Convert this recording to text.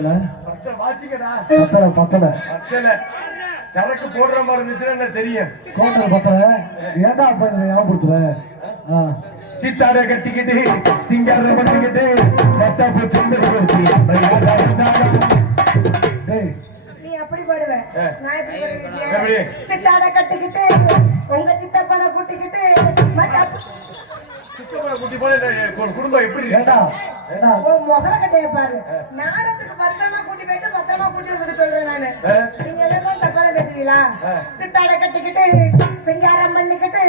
பத்தல வாச்சிக்கடா பத்தல சரக்கு போடுற மாதிரி இருந்துச்சுன்னா என்ன தெரியும். கோட்டை பத்தல ஏன்டா அப்ப இதை ஞாபகப்படுத்துற? சித்தாட கட்டிக்கிட்டு சிங்காரம் பண்ணிக்கிட்டு மத்தாப்பு சுந்தரி நீ அப்படி பாடுவேன், நான் எப்படி பாடுவேன்? எப்படி? சித்தாட கட்டிக்கிட்டு உங்க சித்தப்பனை கூட்டிக்கிட்டு சித்தப்பனை கூட்டி போல குடும்பம் எப்படி ஏண்டா ஏண்டா உன் முகர கட்டைய பாரு. நாடத்துக்கு பத்திரமா கூட்டி போயிட்டு பத்திரமா கூட்டி வந்து சொல்றேன் நானு. நீங்க எல்லாம் தப்பா பேசுவீங்களா? சித்தாட கட்டிக்கிட்டு சிங்காரம் பண்ணிக்கிட்டு